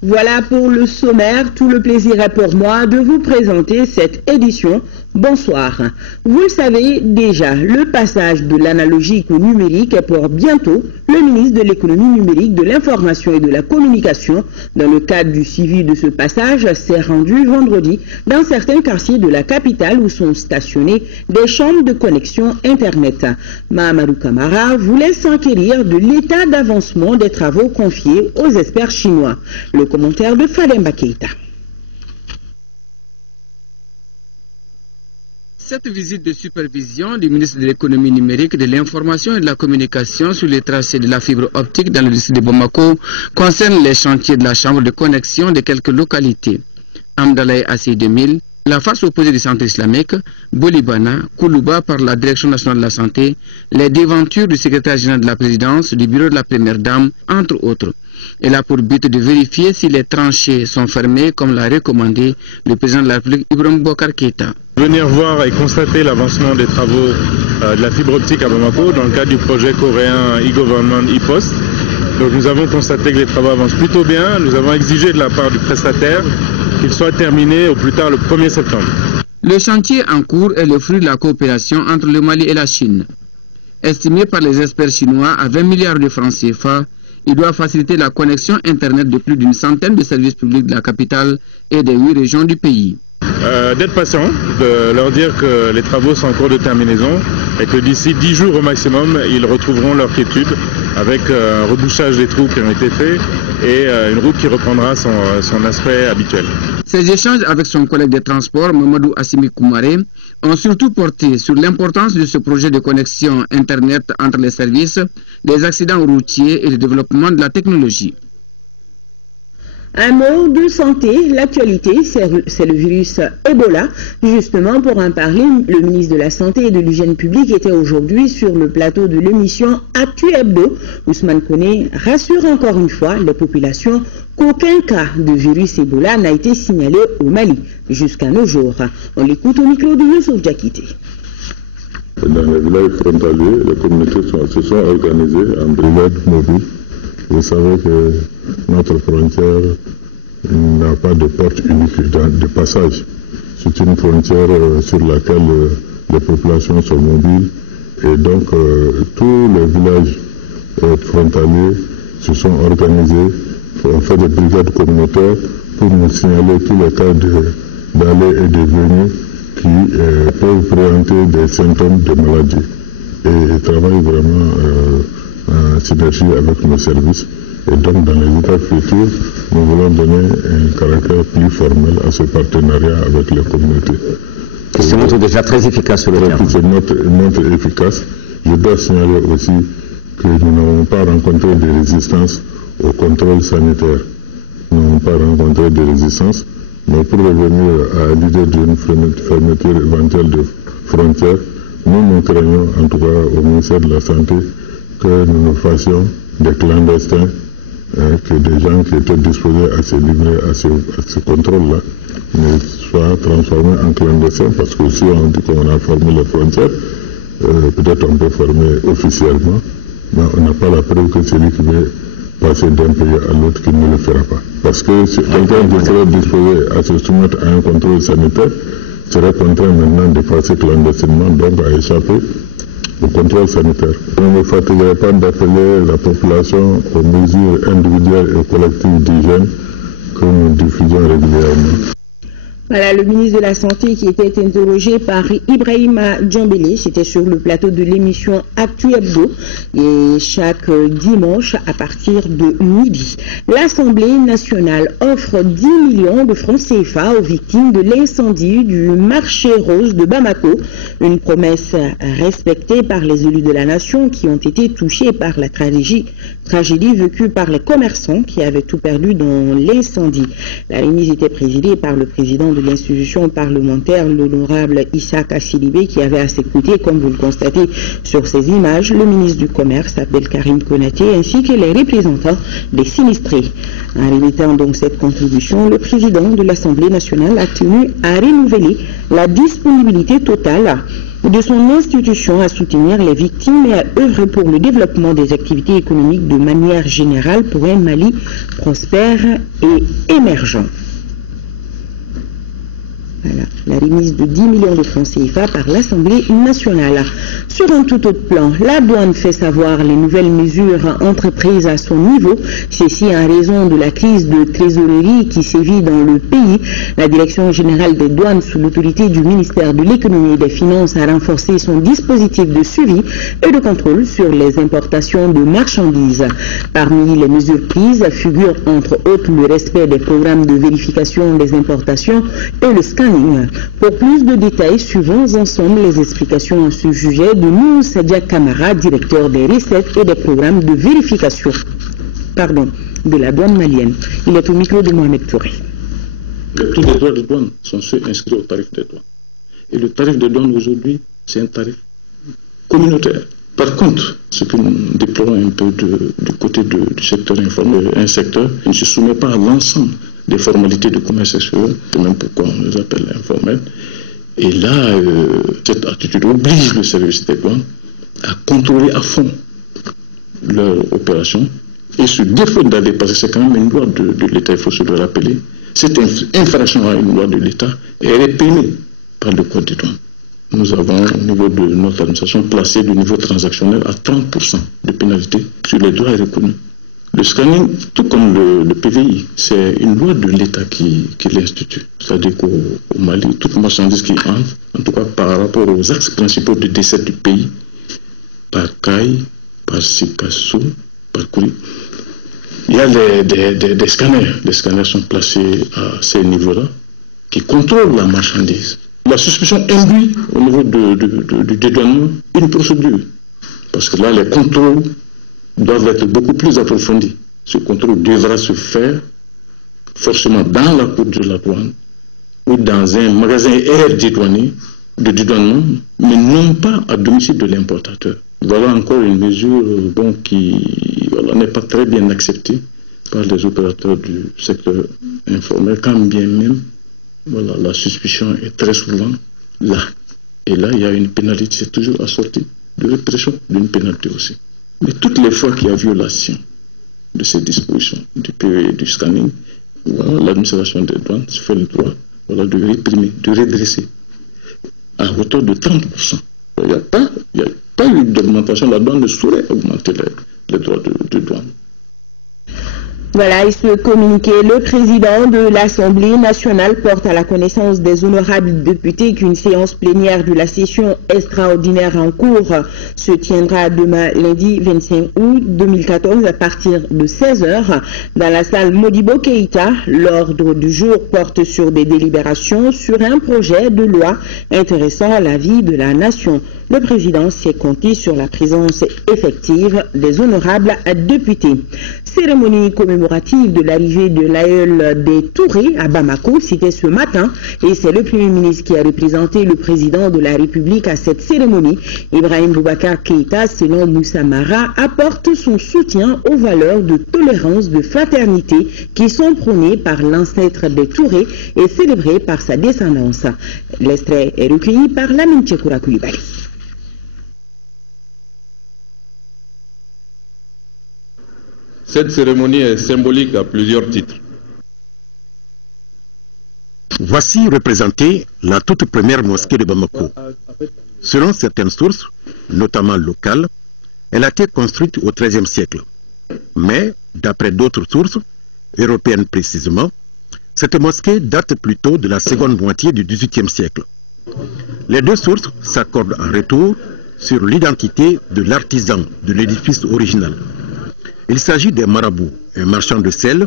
Voilà pour le sommaire. Tout le plaisir est pour moi de vous présenter cette édition. Bonsoir. Vous le savez déjà, le passage de l'analogique au numérique est pour bientôt. Le ministre de l'économie numérique, de l'information et de la communication, dans le cadre du suivi de ce passage, s'est rendu vendredi dans certains quartiers de la capitale où sont stationnées des chambres de connexion Internet. Mahamadou Kamara voulait s'enquérir de l'état d'avancement des travaux confiés aux experts chinois. Le commentaire de Fademba Keita. Cette visite de supervision du ministre de l'économie numérique, de l'information et de la communication sur les tracés de la fibre optique dans le district de Bamako concerne les chantiers de la chambre de connexion de quelques localités. Amdalaï Assi 2000, la face opposée du centre islamique, Bolibana, Koulouba par la Direction nationale de la santé, les déventures du secrétaire général de la présidence, du bureau de la première dame, entre autres. Elle a pour but de vérifier si les tranchées sont fermées comme l'a recommandé le président de la République Ibrahim Boubacar Keïta. Venir voir et constater l'avancement des travaux de la fibre optique à Bamako dans le cadre du projet coréen e-government e-post. Donc nous avons constaté que les travaux avancent plutôt bien. Nous avons exigé de la part du prestataire qu'il soit terminé au plus tard le 1er septembre. Le chantier en cours est le fruit de la coopération entre le Mali et la Chine. Estimé par les experts chinois à 20 milliards de francs CFA, il doit faciliter la connexion Internet de plus d'une centaine de services publics de la capitale et des 8 régions du pays. D'être patient, de leur dire que les travaux sont en cours de terminaison et que d'ici 10 jours au maximum, ils retrouveront leur quiétude avec un rebouchage des trous qui ont été faits et une route qui reprendra son aspect habituel. Ces échanges avec son collègue des transports, Mamadou Assimi Koumaré, ont surtout porté sur l'importance de ce projet de connexion Internet entre les services, les accidents routiers et le développement de la technologie. Un mot de santé, l'actualité, c'est le virus Ebola. Justement, pour en parler, le ministre de la Santé et de l'Hygiène publique était aujourd'hui sur le plateau de l'émission Actu Hebdo. Ousmane Koné rassure encore une fois les populations qu'aucun cas de virus Ebola n'a été signalé au Mali jusqu'à nos jours. On l'écoute au micro de Youssouf Diakité. Dans les villages frontaliers, les communautés se sont organisées en brigades mobiles. Vous savez que notre frontière n'a pas de porte unique de passage. C'est une frontière sur laquelle les populations sont mobiles et donc tous les villages frontaliers se sont organisés. On fait des brigades communautaires pour nous signaler tous les cas d'aller et de venir qui peuvent présenter des symptômes de maladie. Et ils travaillent vraiment en synergie avec nos services. Et donc, dans les étapes futures, nous voulons donner un caractère plus formel à ce partenariat avec les communautés. Qui se montre déjà très efficace sur le terrain. Qui se montre efficace. Je dois signaler aussi que nous n'avons pas rencontré de résistance au contrôle sanitaire. Nous n'avons pas rencontré de résistance. Mais pour revenir à l'idée d'une fermeture éventuelle de frontières, nous craignons, en tout cas au ministère de la Santé, que nous fassions des clandestins, que des gens qui étaient disposés à se livrer à ce contrôle-là ne soient transformés en clandestins, parce que si on dit qu'on a fermé les frontières, peut-être on peut former officiellement, mais on n'a pas la preuve que celui qui veut passer d'un pays à l'autre qui ne le fera pas. Parce que si quelqu'un qui serait disposé à se soumettre à un contrôle sanitaire serait contraint maintenant de passer clandestinement, donc à échapper au contrôle sanitaire. Je ne me fatiguerai pas d'appeler la population aux mesures individuelles et collectives d'hygiène que nous diffusons régulièrement. Voilà le ministre de la Santé qui était interrogé par Ibrahima Djambélé. C'était sur le plateau de l'émission Actu Hebdo et chaque dimanche à partir de midi. L'Assemblée nationale offre 10 millions de francs CFA aux victimes de l'incendie du marché rose de Bamako. Une promesse respectée par les élus de la nation qui ont été touchés par la tragédie vécue par les commerçants qui avaient tout perdu dans l'incendie. La remise était présidée par le président de l'institution parlementaire, l'honorable Issa Kassilibé, qui avait à ses côtés, comme vous le constatez sur ces images, le ministre du Commerce, Abdelkarim Konaté, ainsi que les représentants des sinistrés. En remettant donc cette contribution, le président de l'Assemblée nationale a tenu à renouveler la disponibilité totale de son institution à soutenir les victimes et à œuvrer pour le développement des activités économiques de manière générale pour un Mali prospère et émergent. Voilà, la remise de 10 millions de francs CFA par l'Assemblée nationale. Sur un tout autre plan, la douane fait savoir les nouvelles mesures entreprises à son niveau. Ceci en raison de la crise de trésorerie qui sévit dans le pays. La Direction générale des douanes, sous l'autorité du ministère de l'économie et des finances, a renforcé son dispositif de suivi et de contrôle sur les importations de marchandises. Parmi les mesures prises figurent entre autres le respect des programmes de vérification des importations et le scanning. Pour plus de détails, suivons ensemble les explications à ce sujet de nous, Sadia Kamara, directeur des recettes et des programmes de vérification de la douane malienne. Il est au micro de Mohamed Touré. Tous les droits de douane sont ceux inscrits au tarif des douanes. Et le tarif de douane aujourd'hui, c'est un tarif communautaire. Par contre, ce que nous déplorons un peu du côté du secteur informel, un secteur qui ne se soumet pas à l'ensemble des formalités de commerce extérieur, c'est même pourquoi on les appelle informels. Et là, cette attitude oblige le service des douanes à contrôler à fond leur opération. Et ce défaut d'aller, parce que c'est quand même une loi de l'État, il faut se le rappeler, cette infraction à une loi de l'État est réprimée par le Code des douanes. Nous avons, au niveau de notre administration, placé le niveau transactionnel à 30% de pénalité sur les droits reconnus. Le scanning, tout comme le PVI, c'est une loi de l'État qui l'institue. C'est-à-dire qu'au Mali, toute marchandise qui entre, en tout cas par rapport aux axes principaux de décès du pays, par caille, par Sikasso, par courrier, il y a des scanners. Les scanners sont placés à ces niveaux-là qui contrôlent la marchandise. La suspicion induit au niveau du dédouanement une procédure. Parce que là, les contrôles doivent être beaucoup plus approfondis. Ce contrôle devra se faire forcément dans la cour de la douane ou dans un magasin air de dédouanement, mais non pas à domicile de l'importateur. Voilà encore une mesure qui n'est pas très bien acceptée par les opérateurs du secteur informel, quand bien même la suspicion est très souvent là. Et là, il y a une pénalité, c'est toujours assorti de répression d'une pénalité aussi. Mais toutes les fois qu'il y a violation de ces dispositions, du PE et du scanning, l'administration des douanes se fait le droit de réprimer, de redresser à hauteur de 30%. Il n'y a pas eu d'augmentation, la douane ne saurait augmenter les droits de douane. Voilà, et ce communiqué, le président de l'Assemblée nationale porte à la connaissance des honorables députés qu'une séance plénière de la session extraordinaire en cours se tiendra demain lundi 25 août 2014 à partir de 16h dans la salle Modibo Keïta. L'ordre du jour porte sur des délibérations sur un projet de loi intéressant à la vie de la nation. Le président s'est compté sur la présence effective des honorables députés. Cérémonie commémorative de l'arrivée de l'aïeul des Touré à Bamako, c'était ce matin, et c'est le Premier ministre qui a représenté le président de la République à cette cérémonie. Ibrahim Boubacar Keïta, selon Moussa Mara, apporte son soutien aux valeurs de tolérance, de fraternité qui sont prônées par l'ancêtre des Touré et célébrées par sa descendance. L'extrait est recueilli par Lamine Tchekoura Koulibaly. Cette cérémonie est symbolique à plusieurs titres. Voici représentée la toute première mosquée de Bamako. Selon certaines sources, notamment locales, elle a été construite au XIIIe siècle. Mais, d'après d'autres sources, européennes précisément, cette mosquée date plutôt de la seconde moitié du XVIIIe siècle. Les deux sources s'accordent en retour sur l'identité de l'artisan de l'édifice original. Il s'agit des marabouts, un marchand de sel,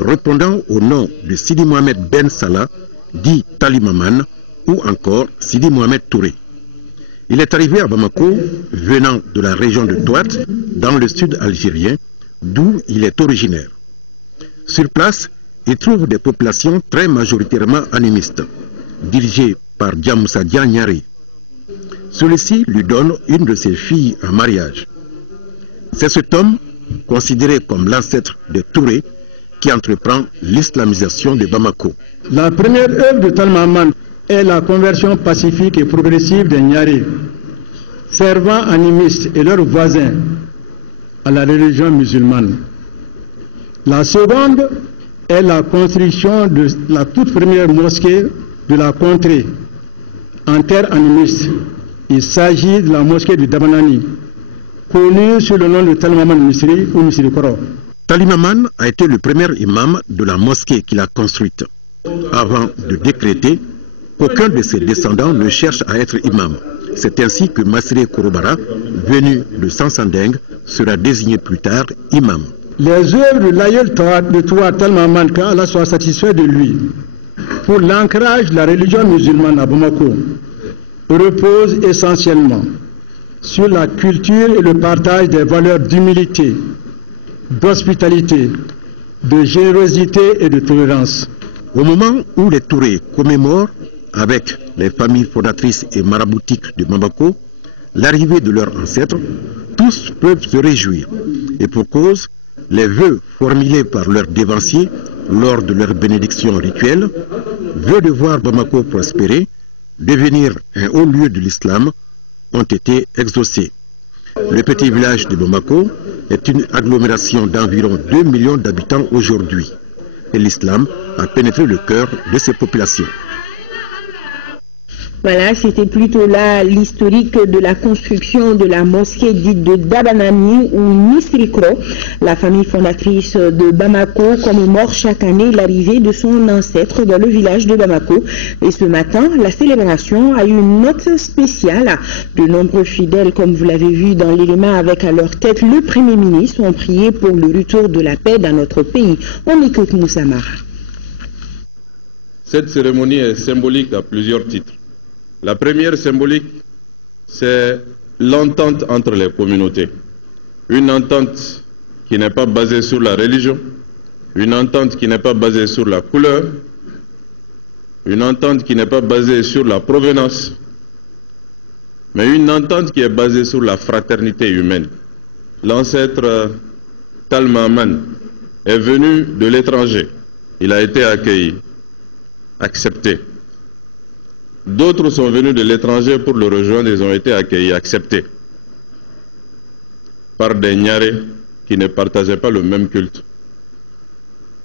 répondant au nom de Sidi Mohamed Ben Salah, dit Talimaman, ou encore Sidi Mohamed Touré. Il est arrivé à Bamako, venant de la région de Touat, dans le sud algérien, d'où il est originaire. Sur place, il trouve des populations très majoritairement animistes, dirigées par Djamoussa Dianyari. Celui-ci lui donne une de ses filles en mariage. C'est cet homme, considéré comme l'ancêtre de Touré, qui entreprend l'islamisation de Bamako. La première œuvre de Talmaman est la conversion pacifique et progressive des Nyari, fervents animistes et leurs voisins à la religion musulmane. La seconde est la construction de la toute première mosquée de la contrée en terre animiste. Il s'agit de la mosquée du Dabanani, connue sous le nom de Talimaman Misri ou Misri Koro. Talimaman a été le premier imam de la mosquée qu'il a construite, avant de décréter qu'aucun de ses descendants ne cherche à être imam. C'est ainsi que Masri Korobara, venu de Sansandeng, sera désigné plus tard imam. Les œuvres de l'aïeul de Touar Talimaman, qu'Allah soit satisfait de lui, pour l'ancrage de la religion musulmane à Bamako, reposent essentiellement sur la culture et le partage des valeurs d'humilité, d'hospitalité, de générosité et de tolérance. Au moment où les Tourés commémorent avec les familles fondatrices et maraboutiques de Bamako l'arrivée de leurs ancêtres, tous peuvent se réjouir. Et pour cause, les vœux formulés par leurs dévanciers lors de leur bénédiction rituelle, vœux de voir Bamako prospérer, devenir un haut lieu de l'islam, ont été exaucés. Le petit village de Bamako est une agglomération d'environ 2 millions d'habitants aujourd'hui. Et l'islam a pénétré le cœur de ces populations. Voilà, c'était plutôt là l'historique de la construction de la mosquée dite de Dabanani ou Misrikro. La famille fondatrice de Bamako commémore chaque année l'arrivée de son ancêtre dans le village de Bamako. Et ce matin, la célébration a eu une note spéciale. De nombreux fidèles, comme vous l'avez vu dans l'élément avec à leur tête le Premier ministre, ont prié pour le retour de la paix dans notre pays. On écoute Moussa Mara. Cette cérémonie est symbolique à plusieurs titres. La première symbolique, c'est l'entente entre les communautés. Une entente qui n'est pas basée sur la religion, une entente qui n'est pas basée sur la couleur, une entente qui n'est pas basée sur la provenance, mais une entente qui est basée sur la fraternité humaine. L'ancêtre Talmaman est venu de l'étranger. Il a été accueilli, accepté. D'autres sont venus de l'étranger pour le rejoindre, ils ont été accueillis, acceptés par des Nyaré qui ne partageaient pas le même culte.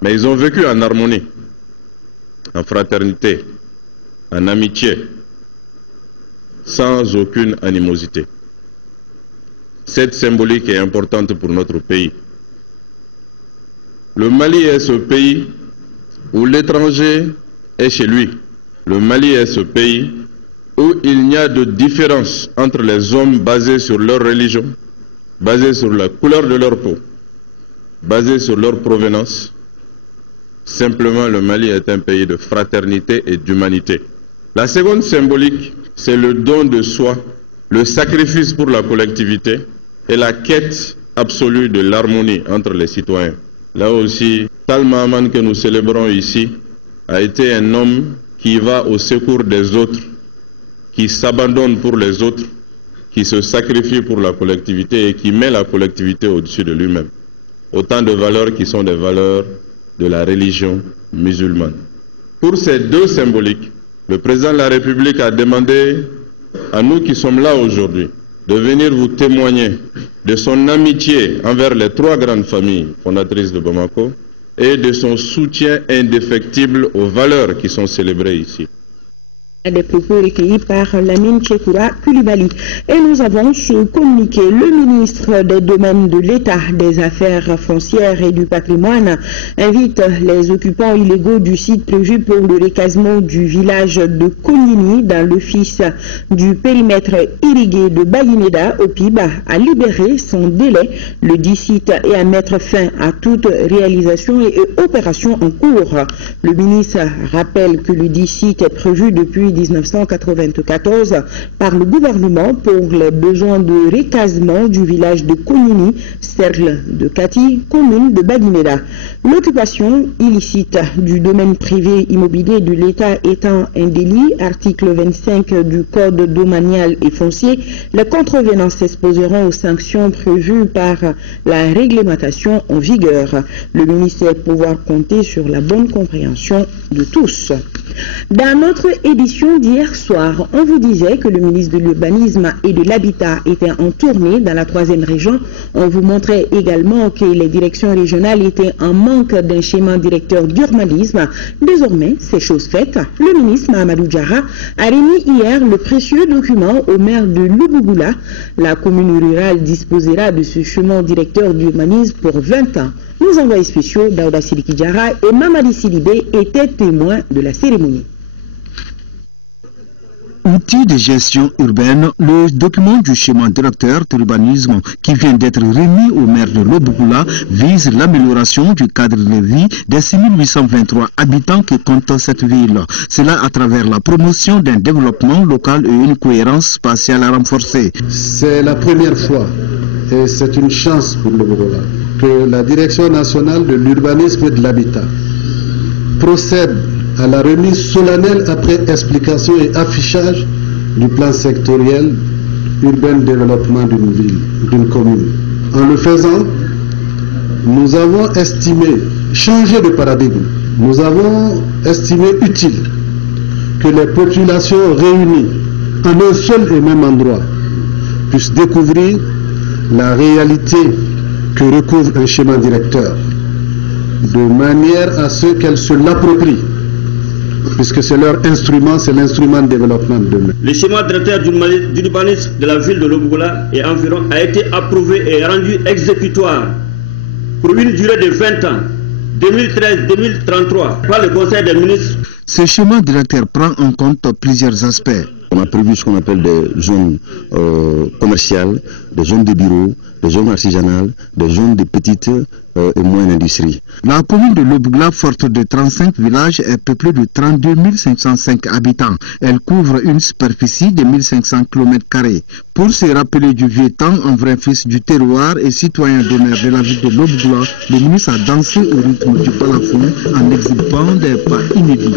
Mais ils ont vécu en harmonie, en fraternité, en amitié, sans aucune animosité. Cette symbolique est importante pour notre pays. Le Mali est ce pays où l'étranger est chez lui. Le Mali est ce pays où il n'y a de différence entre les hommes basés sur leur religion, basés sur la couleur de leur peau, basés sur leur provenance. Simplement, le Mali est un pays de fraternité et d'humanité. La seconde symbolique, c'est le don de soi, le sacrifice pour la collectivité et la quête absolue de l'harmonie entre les citoyens. Là aussi, Talmaman que nous célébrons ici a été un homme qui va au secours des autres, qui s'abandonne pour les autres, qui se sacrifie pour la collectivité et qui met la collectivité au-dessus de lui-même. Autant de valeurs qui sont des valeurs de la religion musulmane. Pour ces deux symboliques, le président de la République a demandé à nous qui sommes là aujourd'hui de venir vous témoigner de son amitié envers les trois grandes familles fondatrices de Bamako et de son soutien indéfectible aux valeurs qui sont célébrées ici. Des propos recueillis par Lamine Tchekoura Koulibaly. Et nous avons ce communiqué. Le ministre des Domaines de l'État, des Affaires foncières et du patrimoine invite les occupants illégaux du site prévu pour le recasement du village de Konyini dans l'office du périmètre irrigué de Baguineda au PIB à libérer son délai, le dit site, et à mettre fin à toute réalisation et opération en cours. Le ministre rappelle que le dit site est prévu depuis 1994 par le gouvernement pour les besoins de recasement du village de Konyini, cercle de Kati, commune de Baguineda. L'occupation illicite du domaine privé immobilier de l'État étant un délit, article 25 du Code domanial et foncier, les contrevenants s'exposeront aux sanctions prévues par la réglementation en vigueur. Le ministère pouvoir compter sur la bonne compréhension de tous. Dans notre édition d'hier soir, on vous disait que le ministre de l'Urbanisme et de l'Habitat était en tournée dans la 3e région. On vous montrait également que les directions régionales étaient en manque d'un schéma directeur d'urbanisme. Désormais, c'est chose faite. Le ministre Mahamadou Diarra a remis hier le précieux document au maire de Loubougula. La commune rurale disposera de ce schéma directeur d'urbanisme pour 20 ans. Nos envoyés spéciaux, Daouda Sidiki Diarra et Mamadi Sidibé, étaient témoins de la cérémonie. Outil de gestion urbaine, le document du schéma directeur d'urbanisme qui vient d'être remis au maire de Loubougula vise l'amélioration du cadre de vie des 6823 habitants qui comptent cette ville. Cela à travers la promotion d'un développement local et une cohérence spatiale renforcée. C'est la première fois, et c'est une chance pour Loubougula, que la Direction nationale de l'urbanisme et de l'habitat procède à la remise solennelle après explication et affichage du plan sectoriel urbain de développement d'une ville, d'une commune. En le faisant, nous avons estimé changer de paradigme. Nous avons estimé utile que les populations réunies en un seul et même endroit puissent découvrir la réalité que recouvre un schéma directeur, de manière à ce qu'elles se l'approprient, puisque c'est leur instrument, c'est l'instrument de développement de demain. Le schéma directeur d'urbanisme de la ville de Loubougula et environ a été approuvé et rendu exécutoire pour une durée de 20 ans, 2013-2033, par le Conseil des ministres. Ce schéma directeur prend en compte plusieurs aspects. On a prévu ce qu'on appelle des zones commerciales, des zones de bureaux, des zones artisanales, des zones de petites et moyennes industries. La commune de Loubougula, forte de 35 villages, est peuplée de 32 505 habitants. Elle couvre une superficie de 1500 km². Pour se rappeler du vieux temps, un vrai fils du terroir et citoyen d'honneur de la ville de Loubougula, le ministre a dansé au rythme du balafon en exhibant des pas inédits.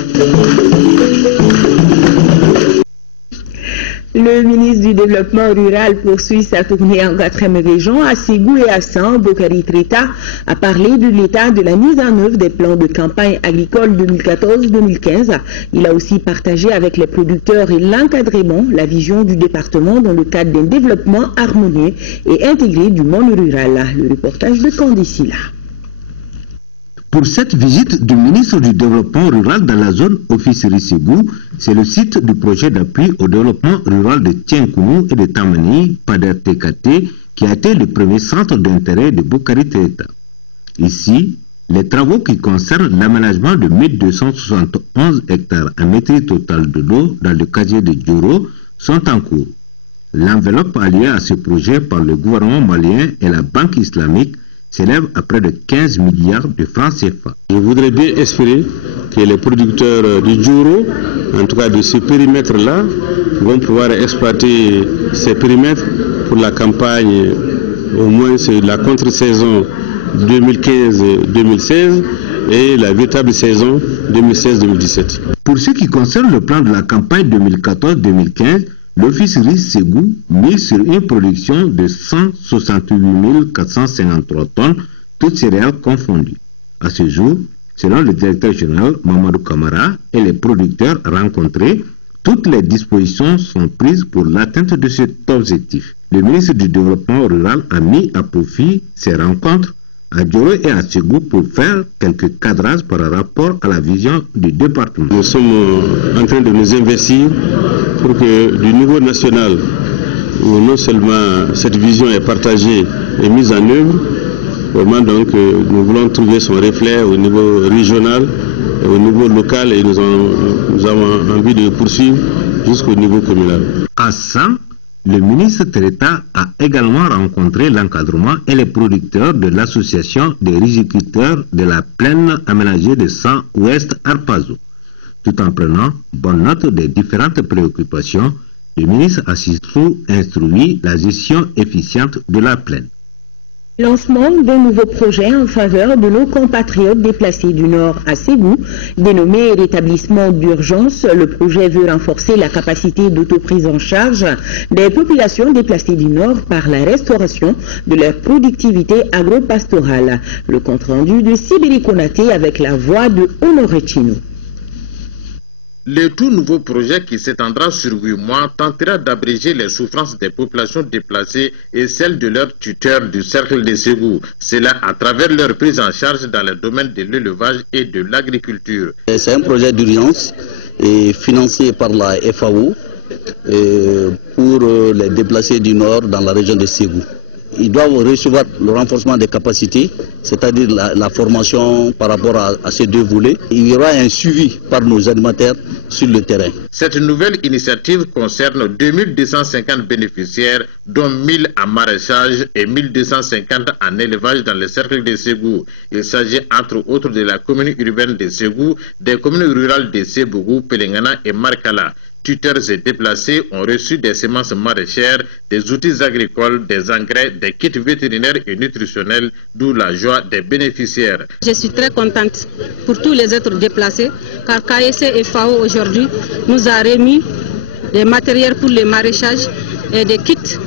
Le ministre du Développement rural poursuit sa tournée en 4e région. À Ségou et à San, Bokari Treta a parlé de l'état de la mise en œuvre des plans de campagne agricole 2014-2015. Il a aussi partagé avec les producteurs et l'encadrement la vision du département dans le cadre d'un développement harmonieux et intégré du monde rural. Le reportage de Candice Silla. Pour cette visite du ministre du Développement rural dans la zone officerie Ségou, c'est le site du projet d'appui au développement rural de Tienkoumou et de Tamani, PADER-TKT, qui a été le premier centre d'intérêt de Bokari Treta. Ici, les travaux qui concernent l'aménagement de 1271 hectares à maîtrise totale de l'eau dans le casier de Djoro sont en cours. L'enveloppe alliée à ce projet par le gouvernement malien et la Banque islamique s'élève à près de 15 milliards de francs CFA. Je voudrais bien espérer que les producteurs du Djoro, en tout cas de ce périmètre-là, vont pouvoir exploiter ces périmètres pour la campagne, au moins c'est la contre-saison 2015-2016 et la véritable saison 2016-2017. Pour ce qui concerne le plan de la campagne 2014-2015, l'officerie Ségou mise sur une production de 168 453 tonnes, toutes céréales confondues. À ce jour, selon le directeur général Mamadou Kamara et les producteurs rencontrés, toutes les dispositions sont prises pour l'atteinte de cet objectif. Le ministre du Développement rural a mis à profit ces rencontres à Djoro et à Ségou pour faire quelques cadrages par rapport à la vision du département. Nous sommes en train de nous investir pour que du niveau national, où non seulement cette vision est partagée et mise en œuvre, vraiment donc nous voulons trouver son reflet au niveau régional et au niveau local et nous avons envie de poursuivre jusqu'au niveau communal. À ça, le ministre Treta a également rencontré l'encadrement et les producteurs de l'association des riziculteurs de la plaine aménagée de San Ouest Arpazo. Tout en prenant bonne note des différentes préoccupations, le ministre a surtout instruit la gestion efficiente de la plaine. Lancement d'un nouveau projet en faveur de nos compatriotes déplacés du Nord à Ségou, dénommé rétablissement d'urgence. Le projet veut renforcer la capacité d'autoprise en charge des populations déplacées du Nord par la restauration de leur productivité agro-pastorale. Le compte rendu de Sibiri Konaté avec la voix de Honoré Chino. Le tout nouveau projet qui s'étendra sur 8 mois tentera d'abréger les souffrances des populations déplacées et celles de leurs tuteurs du cercle de Ségou. Cela à travers leur prise en charge dans le domaine de l'élevage et de l'agriculture. C'est un projet d'urgence financé par la FAO pour les déplacés du Nord dans la région de Ségou. Ils doivent recevoir le renforcement des capacités, c'est-à-dire la formation par rapport à ces deux volets. Il y aura un suivi par nos animateurs sur le terrain. Cette nouvelle initiative concerne 2250 bénéficiaires, dont 1000 en maraîchage et 1250 en élevage dans le cercle de Ségou. Il s'agit entre autres de la commune urbaine de Ségou, des communes rurales de Sébougou, Pelengana et Markala. Tuteurs et déplacés ont reçu des semences maraîchères, des outils agricoles, des engrais, des kits vétérinaires et nutritionnels, d'où la joie des bénéficiaires. Je suis très contente pour tous les êtres déplacés, car KSC et FAO aujourd'hui nous a remis des matériels pour le maraîchage et des kits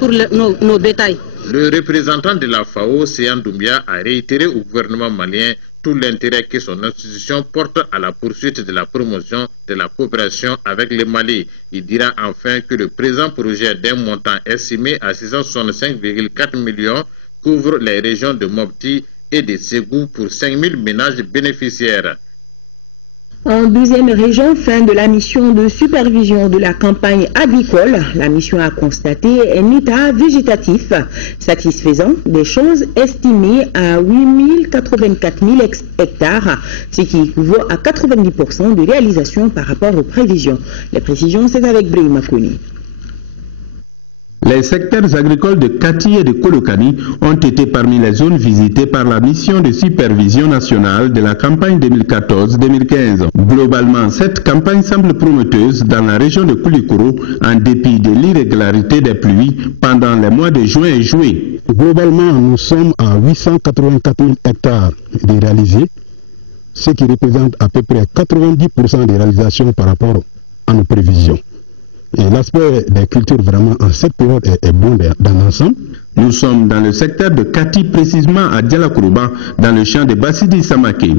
pour nos bétails. Le représentant de la FAO, Séan Doumbia, a réitéré au gouvernement malien tout l'intérêt que son institution porte à la poursuite de la promotion de la coopération avec le Mali. Il dira enfin que le présent projet d'un montant estimé à 665,4 millions couvre les régions de Mopti et de Ségou pour 5000 ménages bénéficiaires. En 12e région, fin de la mission de supervision de la campagne agricole, la mission a constaté un état végétatif satisfaisant, des choses estimées à 8084 000 hectares, ce qui équivaut à 90% de réalisation par rapport aux prévisions. Les précisions, c'est avec Brahima Kouni. Les secteurs agricoles de Kati et de Kolokani ont été parmi les zones visitées par la mission de supervision nationale de la campagne 2014-2015. Globalement, cette campagne semble prometteuse dans la région de Koulikoro en dépit de l'irrégularité des pluies pendant les mois de juin et juillet. Globalement, nous sommes à 884 000 hectares de réalisés, ce qui représente à peu près 90% des réalisations par rapport à nos prévisions. Et l'aspect des cultures vraiment en cette période est bon dans l'ensemble. Nous sommes dans le secteur de Kati, précisément à Dialakourouba, dans le champ de Bassidi Samake.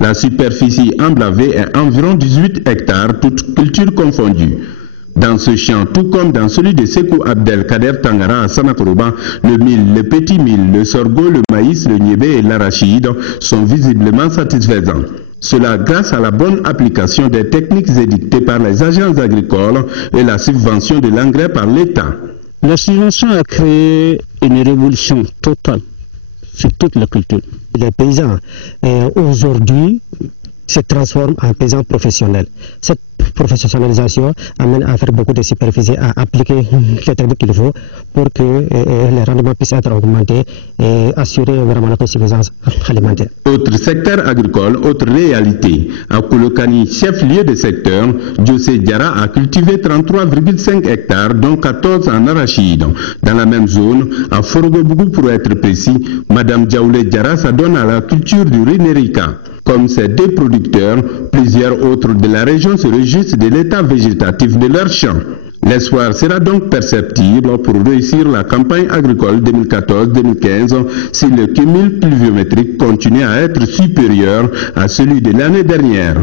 La superficie emblavée est environ 18 hectares, toutes cultures confondues. Dans ce champ, tout comme dans celui de Sekou Abdel Kader Tangara à Samakourouba, le mil, le petit mil, le sorgho, le maïs, le niébé et l'arachide sont visiblement satisfaisants. Cela grâce à la bonne application des techniques édictées par les agences agricoles et la subvention de l'engrais par l'État. La subvention a créé une révolution totale sur toute la culture. Les paysans aujourd'hui se transforment en paysans professionnels. Cette professionnalisation amène à faire beaucoup de superficie, à appliquer les techniques qu'il faut pour que les rendements puissent être augmentés et assurer vraiment la suffisance alimentaire. Autre secteur agricole, autre réalité. À Kolokani, chef-lieu de secteur, José Diara a cultivé 33,5 hectares, dont 14 en arachide. Dans la même zone, à Forogobougou pour être précis, Madame Diaoulé Diara s'adonne à la culture du Rinerica. Comme ces deux producteurs, plusieurs autres de la région se réjouissent de l'état végétatif de leurs champs. L'espoir sera donc perceptible pour réussir la campagne agricole 2014-2015 si le cumul pluviométrique continue à être supérieur à celui de l'année dernière.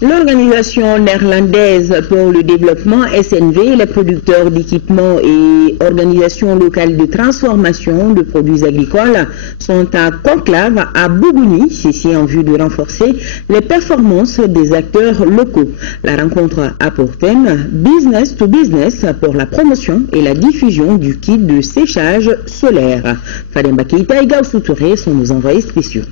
L'organisation néerlandaise pour le développement SNV, les producteurs d'équipements et organisations locales de transformation de produits agricoles sont à conclave à Bougouni, ceci en vue de renforcer les performances des acteurs locaux. La rencontre a pour thème Business to Business pour la promotion et la diffusion du kit de séchage solaire. Fademba Keita et Gaussou Touré sont nos envoyés spéciaux.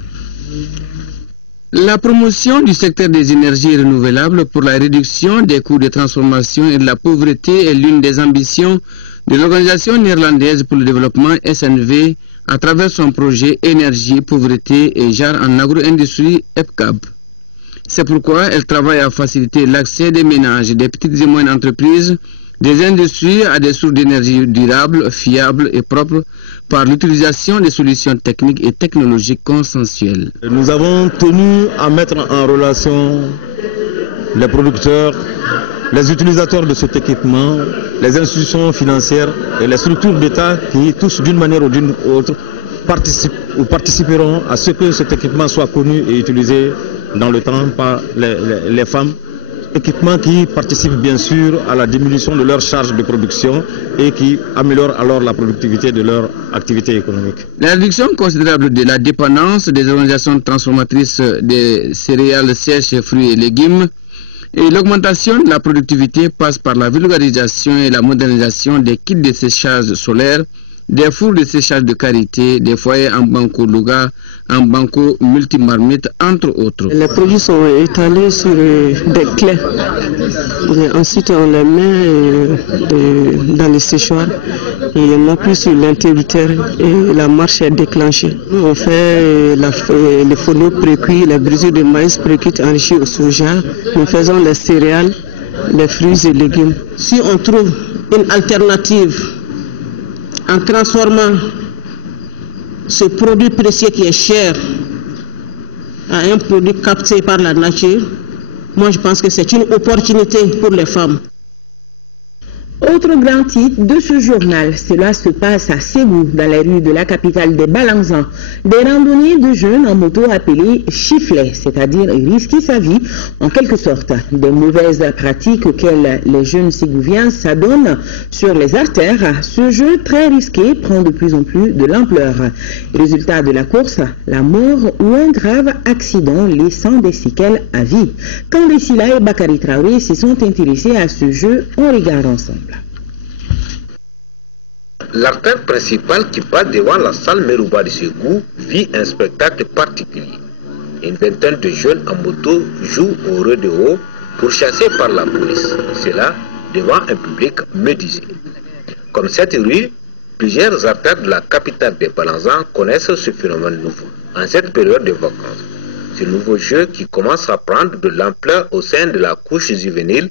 La promotion du secteur des énergies renouvelables pour la réduction des coûts de transformation et de la pauvreté est l'une des ambitions de l'Organisation néerlandaise pour le développement SNV à travers son projet Énergie, Pauvreté et Genre en agro-industrie EPCAB. C'est pourquoi elle travaille à faciliter l'accès des ménages, des petites et moyennes entreprises, des industries à des sources d'énergie durables, fiables et propres par l'utilisation des solutions techniques et technologiques consensuelles. Nous avons tenu à mettre en relation les producteurs, les utilisateurs de cet équipement, les institutions financières et les structures d'État qui tous d'une manière ou d'une autre participeront à ce que cet équipement soit connu et utilisé dans le temps par les femmes. Équipements qui participent bien sûr à la diminution de leur charge de production et qui améliorent alors la productivité de leur activité économique. La réduction considérable de la dépendance des organisations transformatrices des céréales sèches, fruits et légumes et l'augmentation de la productivité passe par la vulgarisation et la modernisation des kits de séchage solaire, des fours de séchage de qualité, des foyers en banco Louga, en banco multimarmite, entre autres. Les produits sont étalés sur des clés. Et ensuite, on les met dans les séchoirs et on appuie sur l'interrupteur et la marche est déclenchée. On fait les fourneaux précuits, les brisures de maïs précuits enrichis au soja. Nous faisons les céréales, les fruits et légumes. Si on trouve une alternative en transformant ce produit précieux qui est cher à un produit capté par la nature, moi je pense que c'est une opportunité pour les femmes. Autre grand titre de ce journal, cela se passe à Ségou, dans les rues de la capitale des Balanzans. Des randonnées de jeunes en moto appelées chiflets, c'est-à-dire risquer sa vie en quelque sorte. Des mauvaises pratiques auxquelles les jeunes ségouviens s'adonnent sur les artères. Ce jeu très risqué prend de plus en plus de l'ampleur. Résultat de la course, la mort ou un grave accident laissant des séquelles à vie. Kandesila et Bakary Traoré se sont intéressés à ce jeu, on regarde ensemble. L'artère principale qui passe devant la salle Merouba de Ségou vit un spectacle particulier. Une vingtaine de jeunes en moto jouent au rodéo pourchassés par la police. Cela devant un public médusé. Comme cette rue, plusieurs artères de la capitale des Balanzans connaissent ce phénomène nouveau. En cette période de vacances, ce nouveau jeu qui commence à prendre de l'ampleur au sein de la couche juvénile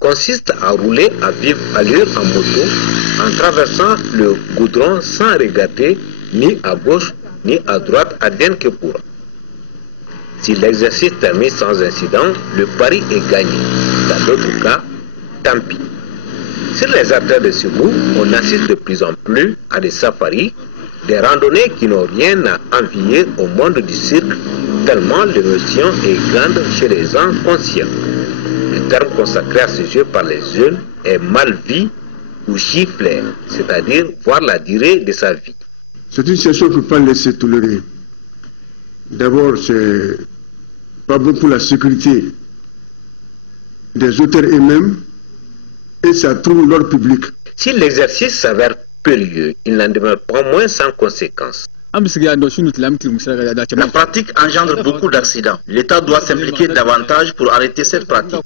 consiste à rouler à vive allure en moto en traversant le goudron sans regarder ni à gauche ni à droite advienne que pourra. Si l'exercice termine sans incident, le pari est gagné. Dans d'autres cas, tant pis. Sur les artères de Ségou, on assiste de plus en plus à des safaris, des randonnées qui n'ont rien à envier au monde du cirque, tellement l'émotion est grande chez les gens conscients. Le terme consacré à ce jeu par les jeunes est mal vu ou chifler, c'est-à-dire voir la durée de sa vie. C'est une situation qu'on ne peut pas laisser tolérer. D'abord, c'est pas bon pour la sécurité des auteurs eux-mêmes et ça trouble l'ordre public. Si l'exercice s'avère périlleux, il n'en demeure pas moins sans conséquence. La pratique engendre beaucoup d'accidents. L'État doit s'impliquer davantage pour arrêter cette pratique.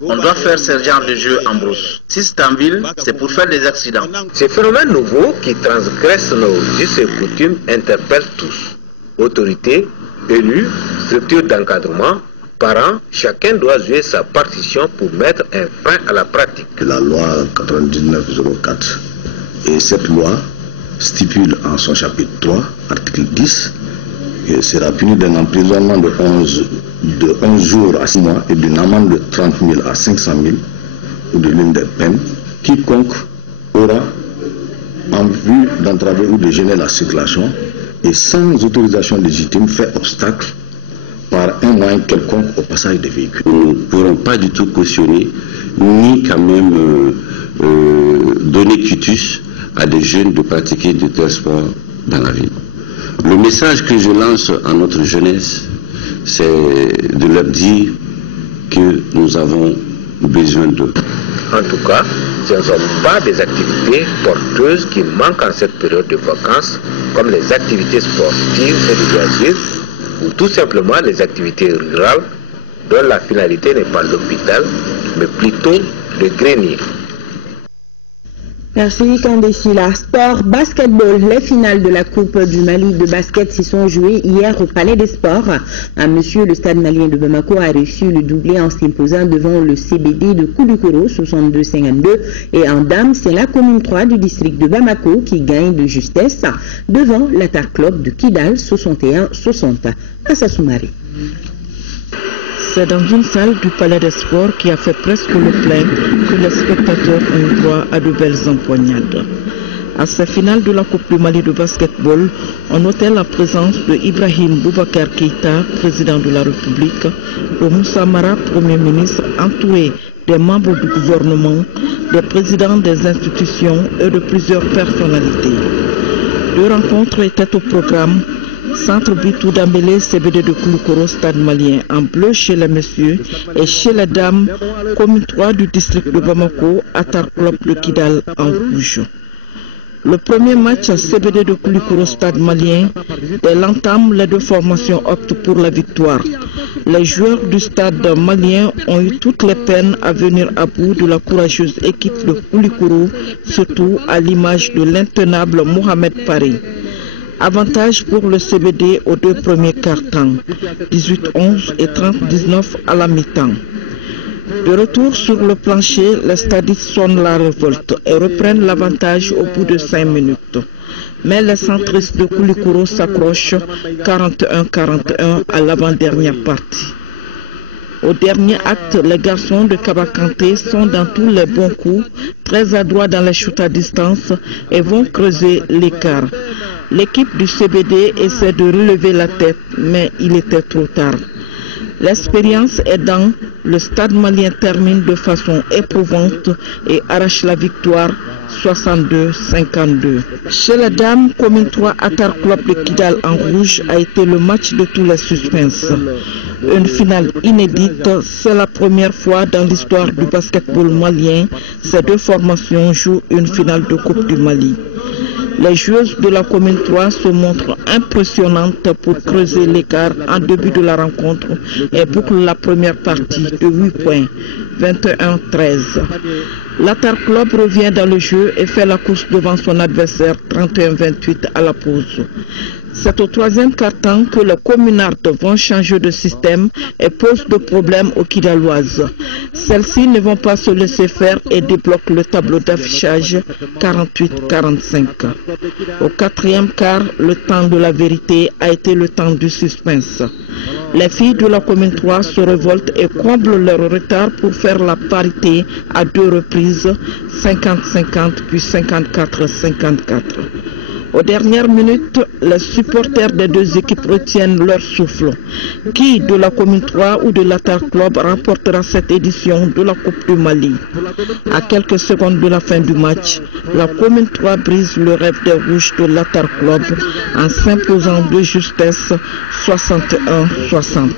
On doit faire ce genre de jeu en brousse. Si c'est en ville, c'est pour faire des accidents. Ces phénomènes nouveaux qui transgressent nos us et coutumes interpellent tous. Autorités, élus, structures d'encadrement, parents, chacun doit jouer sa partition pour mettre un frein à la pratique. La loi 9904 et cette loi stipule en son chapitre 3, article 10, que sera puni d'un emprisonnement de 11 jours à 6 mois et d'une amende de 30 000 à 500 000 ou de l'une des peines, quiconque aura en vue d'entraver ou de gêner la circulation et sans autorisation légitime fait obstacle par un moyen quelconque au passage des véhicules. Nous ne pourrons pas du tout cautionner ni quand même donner quitus à des jeunes de pratiquer de tels sports dans la ville. Le message que je lance à notre jeunesse, c'est de leur dire que nous avons besoin d'eux. En tout cas, ce ne sont pas des activités porteuses qui manquent en cette période de vacances, comme les activités sportives et de loisirs, ou tout simplement les activités rurales, dont la finalité n'est pas l'hôpital, mais plutôt le grenier. Merci Kandesila. Sport, basketball. Les finales de la Coupe du Mali de basket s'y sont jouées hier au Palais des Sports. À monsieur, le stade malien de Bamako a reçu le doublé en s'imposant devant le CBD de Koudoukoro 62-52. Et en dames, c'est la commune 3 du district de Bamako qui gagne de justesse devant l'Atar Club de Kidal 61-60. Assassoumari. C'est dans une salle du Palais des Sports qui a fait presque le plein que les spectateurs ont droit à de belles empoignades. À ces finales de la Coupe du Mali de basketball, on notait la présence de Ibrahim Boubacar Keïta, président de la République, de Moussa Mara, Premier ministre, entouré des membres du gouvernement, des présidents des institutions et de plusieurs personnalités. Deux rencontres étaient au programme. Centre Bitou d'Ambélé, CBD de Koulikoro, Stade malien en bleu chez les messieurs et chez les dames, commune 3 du district de Bamako, Atar Club de Kidal en rouge. Le premier match CBD de Koulikoro, Stade malien, dès l'entame, les deux formations optent pour la victoire. Les joueurs du stade malien ont eu toutes les peines à venir à bout de la courageuse équipe de Koulikoro, surtout à l'image de l'intenable Mohamed Paris. Avantage pour le CBD aux deux premiers quarts-temps, 18-11 et 30-19 à la mi-temps. De retour sur le plancher, les stadistes sonnent la révolte et reprennent l'avantage au bout de 5 minutes. Mais les centristes de Koulikoro s'accrochent 41-41 à l'avant-dernière partie. Au dernier acte, les garçons de Kabakanté sont dans tous les bons coups, très adroits dans les shoots à distance et vont creuser l'écart. L'équipe du CBD essaie de relever la tête, mais il était trop tard. L'expérience aidant, le stade malien termine de façon éprouvante et arrache la victoire 62-52. Chez les dames, commune 3 Atar Club de Kidal en rouge a été le match de tous les suspens. Une finale inédite, c'est la première fois dans l'histoire du basketball malien. Ces deux formations jouent une finale de Coupe du Mali. Les joueuses de la commune 3 se montrent impressionnantes pour creuser l'écart en début de la rencontre et bouclent la première partie de 8 points, 21-13. L'Atar Club revient dans le jeu et fait la course devant son adversaire 31-28 à la pause. C'est au troisième quart-temps que les communards vont changer de système et posent de problèmes aux Kidaloises. Celles-ci ne vont pas se laisser faire et débloquent le tableau d'affichage 48-45. Au quatrième quart, le temps de la vérité a été le temps du suspense. Les filles de la commune 3 se révoltent et comblent leur retard pour faire la parité à deux reprises, 50-50 puis 54-54. Aux dernières minutes, les supporters des deux équipes retiennent leur souffle. Qui de la commune 3 ou de l'Atar Club remportera cette édition de la Coupe du Mali? À quelques secondes de la fin du match, la commune 3 brise le rêve des rouges de l'Atar Club en s'imposant de justesse 61-60.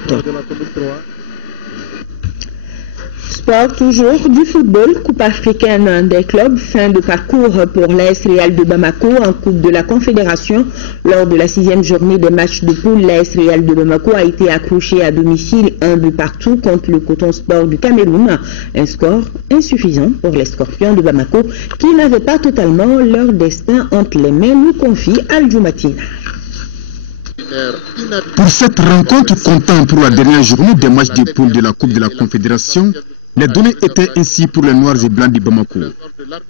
Sport toujours, du football, Coupe africaine des clubs, fin de parcours pour l'AS Real de Bamako en Coupe de la Confédération. Lors de la 6e journée des matchs de poule, l'AS Real de Bamako a été accroché à domicile 1-2 contre le Coton Sport du Cameroun. Un score insuffisant pour les Scorpions de Bamako qui n'avaient pas totalement leur destin entre les mains, nous confie Al-Joumatina. Pour cette rencontre comptant pour la dernière journée des matchs de poule de la Coupe de la Confédération, les données étaient ainsi pour les Noirs et Blancs de Bamako.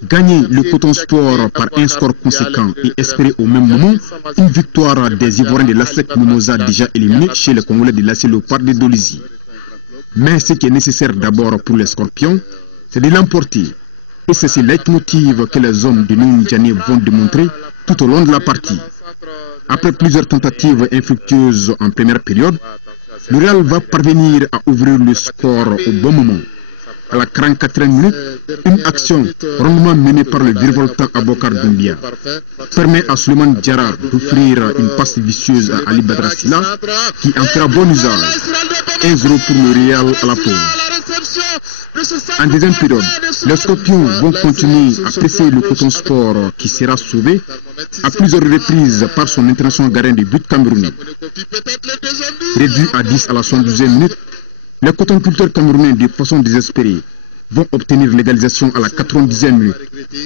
Gagner le Coton Sport par un score conséquent et espérer au même moment une victoire des Ivoiriens de l'ASEC Mimosa déjà éliminés chez les Congolais de l'AC Léopard de Dolisie. Mais ce qui est nécessaire d'abord pour les Scorpions, c'est de l'emporter. Et c'est ce leitmotiv que les hommes de Noumidjani vont démontrer tout au long de la partie. Après plusieurs tentatives infructueuses en première période, le Real va parvenir à ouvrir le score au bon moment. À la 44e minute, une action rondement menée par le virevoltant Abokar Doumbia permet à Suleiman Diarra d'offrir une passe vicieuse à Ali Badrasila qui en fera bon usage. 1-0 pour le Real à la pause. En deuxième période, les Scorpions vont continuer à presser le Coton Sport qui sera sauvé à plusieurs reprises par son international gardien de but camerounais. Réduit à 10 à la 72e minute, les cotonculteurs camerounais de façon désespérée vont obtenir l'égalisation à la 90e minute.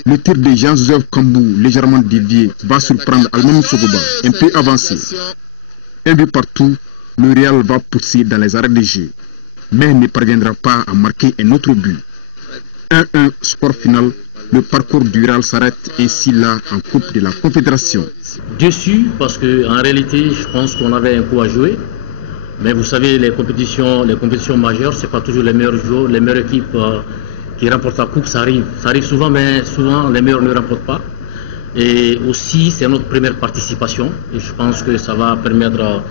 Le tir de Jean-Joseph Kambou, légèrement dévié, va surprendre Alman Sogoba, un peu avancé. Un but partout, le Real va pousser dans les arrêts de jeu, mais ne parviendra pas à marquer un autre but. 1-1 score final, le parcours du Real s'arrête ainsi là en Coupe de la Confédération. Déçu parce qu'en réalité, je pense qu'on avait un coup à jouer. Mais vous savez, les compétitions majeures, ce n'est pas toujours les meilleurs joueurs, les meilleures équipes qui remportent la coupe, ça arrive. Ça arrive souvent, mais souvent les meilleurs ne remportent pas. Et aussi, c'est notre première participation. Et je pense que ça va permettre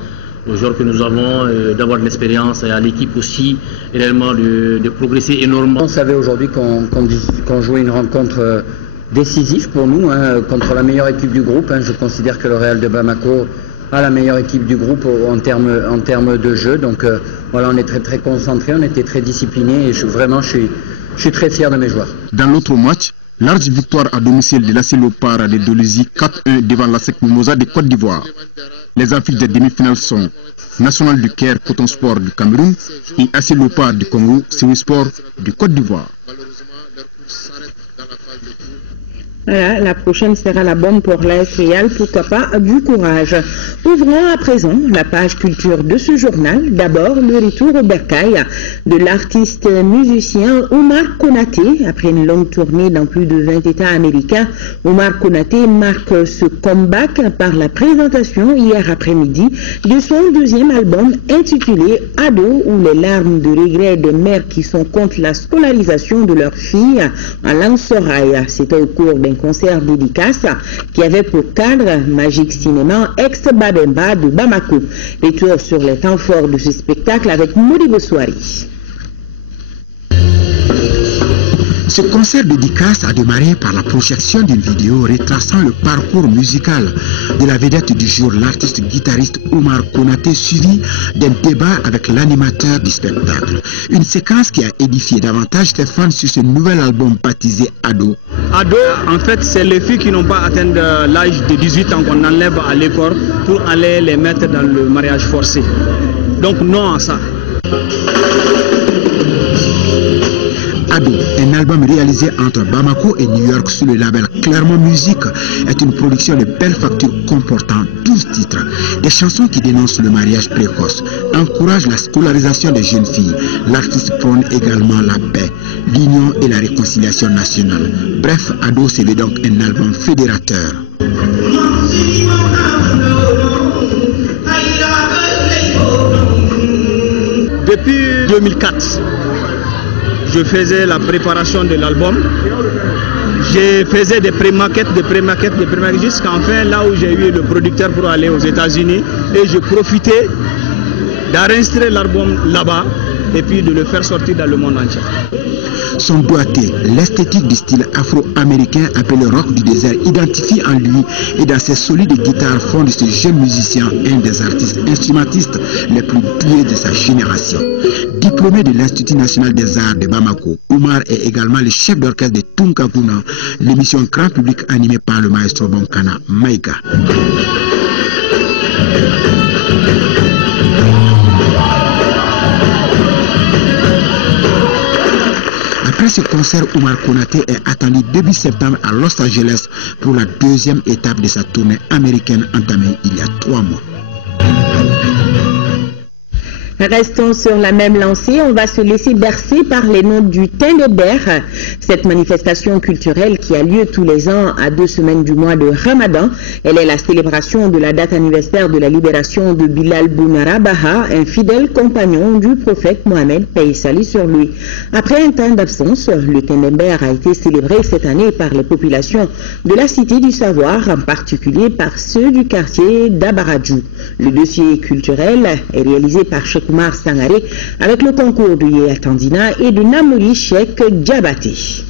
aux joueurs que nous avons d'avoir de l'expérience et à l'équipe aussi réellement de progresser énormément. On savait aujourd'hui qu'on jouait une rencontre décisive pour nous contre la meilleure équipe du groupe. Je considère que le Real de Bamako a la meilleure équipe du groupe en termes de jeu. Donc voilà, on est très concentrés, on était très disciplinés et je suis très fier de mes joueurs. Dans l'autre match, large victoire à domicile de l'AS Léopard de Dolisie 4-1 devant l'ASEC Mimosa de Côte d'Ivoire. Les affiches des demi-finales sont National du Caire, Coton Sport du Cameroun et AS Léopard du Congo, Sport du Côte d'Ivoire. Voilà, la prochaine sera la bonne pour l'AS Real, pourquoi pas du courage. Ouvrons à présent la page culture de ce journal. D'abord, le retour au bercail de l'artiste musicien Omar Konaté. Après une longue tournée dans plus de 20 États américains, Omar Konaté marque ce comeback par la présentation hier après-midi de son deuxième album intitulé Ado, où les larmes de regret des mères qui sont contre la scolarisation de leurs filles en langue soraï. C'était au cours d'un concert dédicace qui avait pour cadre Magic Cinéma ex-Babemba de Bamako. Retour sur les temps forts de ce spectacle avec Modibo Souari. Ce concert dédicace a démarré par la projection d'une vidéo retraçant le parcours musical de la vedette du jour, l'artiste guitariste Omar Konaté, suivi d'un débat avec l'animateur du spectacle. Une séquence qui a édifié davantage ses fans sur ce nouvel album baptisé Ado. Ado, en fait, c'est les filles qui n'ont pas atteint l'âge de 18 ans qu'on enlève à l'école pour aller les mettre dans le mariage forcé. Donc non à ça. Ado, un album réalisé entre Bamako et New York sous le label Clermont Music, est une production de belle facture comportant 12 titres. Des chansons qui dénoncent le mariage précoce, encouragent la scolarisation des jeunes filles. L'artiste prône également la paix, l'union et la réconciliation nationale. Bref, Ado se veut donc un album fédérateur. Depuis 2004, je faisais la préparation de l'album. Je faisais des pré-maquettes, jusqu'enfin là où j'ai eu le producteur pour aller aux États-Unis et je profitais d'enregistrer l'album là-bas et puis de le faire sortir dans le monde entier. Son doigté, l'esthétique du style afro-américain appelé rock du désert, identifie en lui et dans ses solides guitares font de ce jeune musicien un des artistes instrumentistes les plus doués de sa génération. Diplômé de l'Institut national des arts de Bamako, Omar est également le chef d'orchestre de Tunkaguna, l'émission grand public animée par le maestro Bonkana Maïga. Après ce concert, Omar Konaté est attendu début septembre à Los Angeles pour la deuxième étape de sa tournée américaine entamée il y a 3 mois. Restons sur la même lancée, on va se laisser bercer par les noms du Tindébert. Cette manifestation culturelle qui a lieu tous les ans à 2 semaines du mois de Ramadan. Elle est la célébration de la date anniversaire de la libération de Bilal Bounara Baha, un fidèle compagnon du prophète Mohamed, paix et salut sur lui. Après un temps d'absence, le Tindébert a été célébré cette année par les populations de la Cité du Savoir, en particulier par ceux du quartier d'Abaradjou. Le dossier culturel est réalisé par Cheikh Oumar Sangaré avec le concours de Yéa Tandina et de Namouri Cheikh Djabati.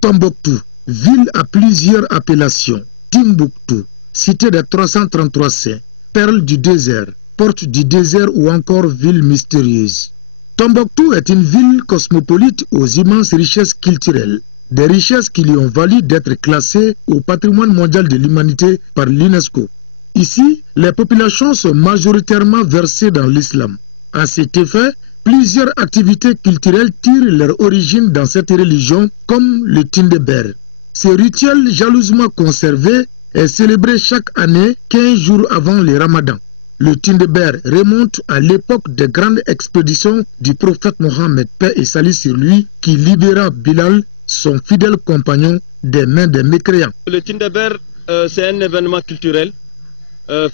Tombouctou, ville à plusieurs appellations. Timbuktu, cité des 333 saints, perle du désert, porte du désert ou encore ville mystérieuse. Tombouctou est une ville cosmopolite aux immenses richesses culturelles, des richesses qui lui ont valu d'être classée au patrimoine mondial de l'humanité par l'UNESCO. Ici, les populations sont majoritairement versées dans l'islam. À cet effet, plusieurs activités culturelles tirent leur origine dans cette religion, comme le Tindébert. Ce rituel jalousement conservé est célébré chaque année 15 jours avant le Ramadan. Le Tindébert remonte à l'époque des grandes expéditions du prophète Mohammed, paix et salut sur lui, qui libéra Bilal, son fidèle compagnon, des mains des mécréants. Le Tindébert, c'est un événement culturel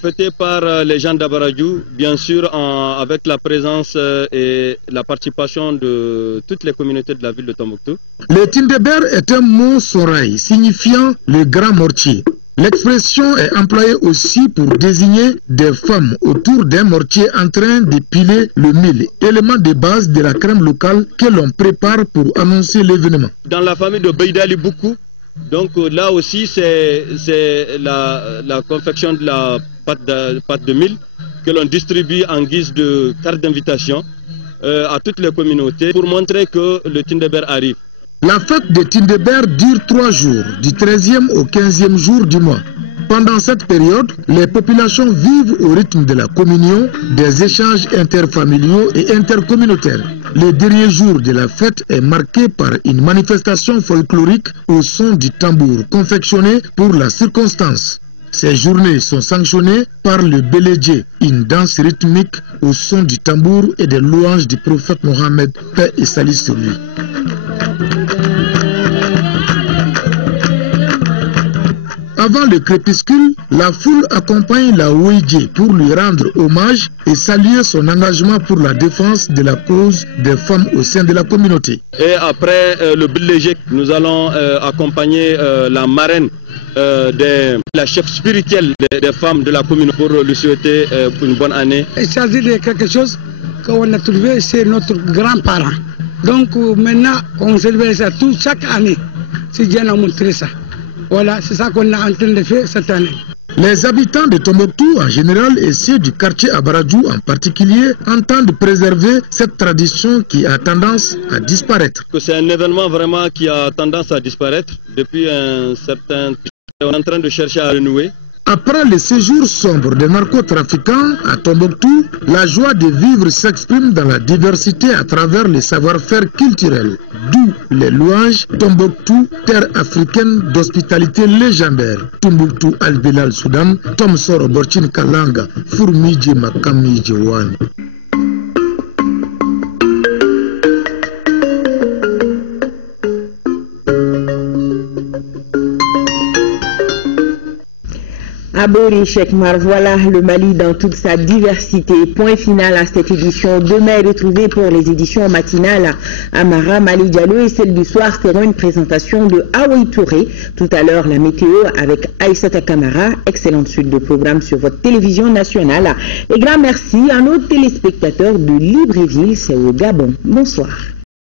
fêté par les gens d'Abaradiou, bien sûr avec la présence et la participation de toutes les communautés de la ville de Tombouctou. Le Tindeber est un mot soraï signifiant le grand mortier. L'expression est employée aussi pour désigner des femmes autour d'un mortier en train de piler le mil, élément de base de la crème locale que l'on prépare pour annoncer l'événement. Dans la famille de Beidali beaucoup. Donc là aussi, c'est la confection de la pâte de mil que l'on distribue en guise de carte d'invitation à toutes les communautés pour montrer que le Tindeber arrive. La fête de Tindeber dure 3 jours, du 13e au 15e jour du mois. Pendant cette période, les populations vivent au rythme de la communion, des échanges interfamiliaux et intercommunautaires. Le dernier jour de la fête est marqué par une manifestation folklorique au son du tambour confectionné pour la circonstance. Ces journées sont sanctionnées par le Beledje, une danse rythmique au son du tambour et des louanges du prophète Mohammed, paix et salut sur lui. Avant le crépuscule, la foule accompagne la Ouidje pour lui rendre hommage et saluer son engagement pour la défense de la cause des femmes au sein de la communauté. Et après le Beledje, nous allons accompagner la marraine, la chef spirituelle des femmes de la commune pour lui souhaiter une bonne année. Il s'agit de quelque chose qu'on a trouvé chez notre grand-parent. Donc maintenant, on célèbre ça chaque année. Si Dieu a montré ça. Voilà, c'est ça qu'on est en train de faire cette année. Les habitants de Tombouctou en général et ceux du quartier Abaradiou en particulier entendent préserver cette tradition qui a tendance à disparaître. C'est un événement vraiment qui a tendance à disparaître depuis un certain temps. On est en train de chercher à renouer. Après le séjour sombre des narcotrafiquants à Tombouctou, la joie de vivre s'exprime dans la diversité à travers les savoir-faire culturels. D'où les louanges Tombouctou, terre africaine d'hospitalité légendaire. Tombouctou Al-Bilal Soudan, Tomsoro Borchin Kalanga, Fourmidje Makamidje Wan. Abori Chekmar, voilà le Mali dans toute sa diversité. Point final à cette édition. Demain, retrouvée pour les éditions matinales Amara, Mali Diallo et celle du soir seront une présentation de Aouï Touré. Tout à l'heure, la météo avec Aïssata Kamara. Excellente suite de programmes sur votre télévision nationale. Et grand merci à nos téléspectateurs de Libreville, c'est au Gabon. Bonsoir.